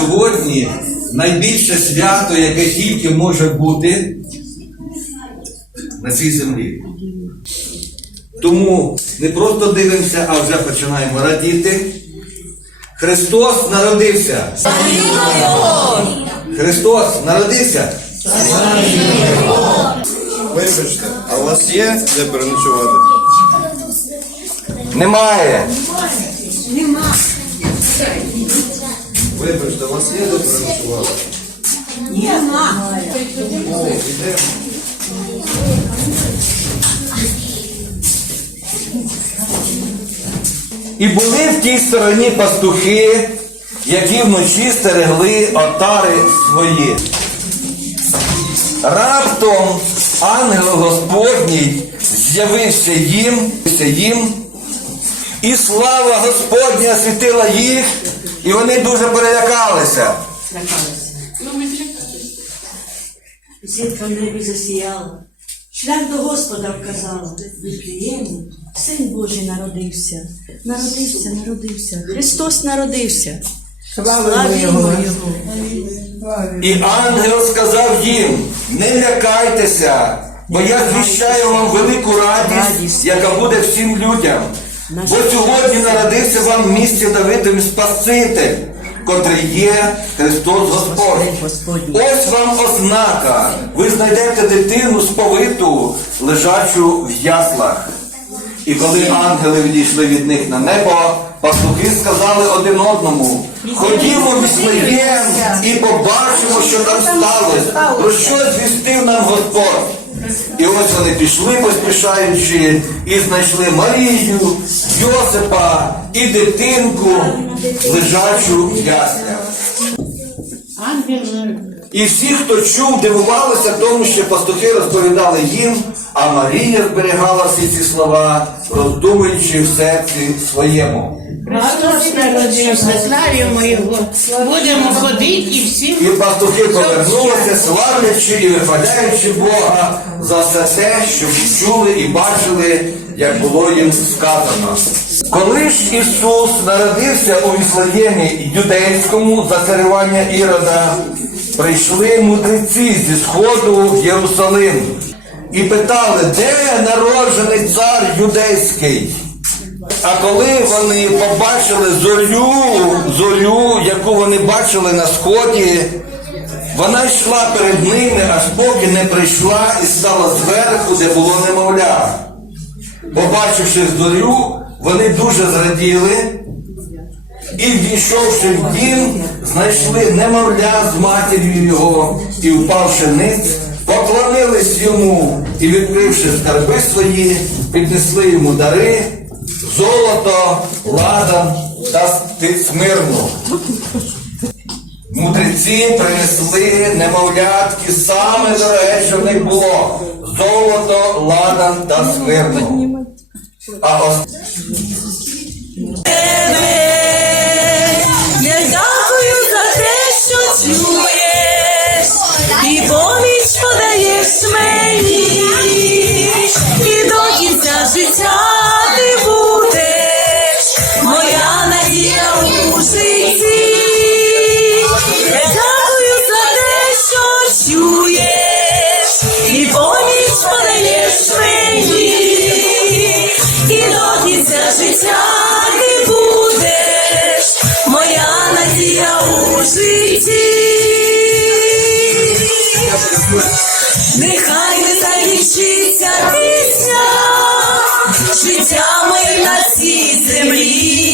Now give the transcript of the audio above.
сьогодні найбільше свято, яке тільки може бути на цій землі. Тому не просто дивимося, а вже починаємо радіти. Христос народився. Христос народився. Вибачте, а у вас є де переночувати? Немає. Вибачте, у вас є де переночувати? І були в тій стороні пастухи, які вночі стерегли отари свої. Раптом ангел Господній з'явився їм, їм, і слава Господня світила їх, і вони дуже перелякалися. Зірка в небі засіяла, шлях до Господа вказала. В Син Божий народився, народився, народився, Христос народився. Славімо Його. І ангел сказав їм: не лякайтеся, бо я звіщаю вам велику радість, яка буде всім людям. Бо сьогодні народився вам в місті Давидові Спаситель, котрий є Христос Господь. Ось вам ознака. Ви знайдете дитину сповиту, лежачу в яслах. І коли ангели відійшли від них на небо, пастухи сказали один одному: Ходімо в Віслеєм і побачимо, що там сталося, про що звістив нам Господь. І ось вони пішли, поспішаючи, і знайшли Марію, Йосипа і дитинку, лежачу в яслях. І всі, хто чув, дивувалися тому, що пастухи розповідали їм, а Марія зберігала всі ці слова, роздумуючи в серці своєму. Христос народився, славимо Його. Будемо ходити і всім. І пастухи повернулися, славлячи і вихваляючи Бога за все те, що чули і бачили, як було їм сказано. Коли ж Ісус народився у Віфлеємі юдейському за царювання Ірода, прийшли мудреці зі сходу в Єрусалим і питали, де народжений цар юдейський? А коли вони побачили зорю, зорю, яку вони бачили на сході, вона йшла перед ними, аж поки не прийшла і стала зверху, де було немовля. Побачивши зорю, вони дуже зраділи і, ввійшовши в дім, знайшли немовля з матір'ю його і, впавши ниць, поклонились йому і, відкривши скарби свої, піднесли йому дари, золото, ладан та смирну. Мудреці принесли немовлятки саме дороге, що в них було золото, ладан та смирну. А ос... Нехай не закінчиться пісня, життя моє на цій землі.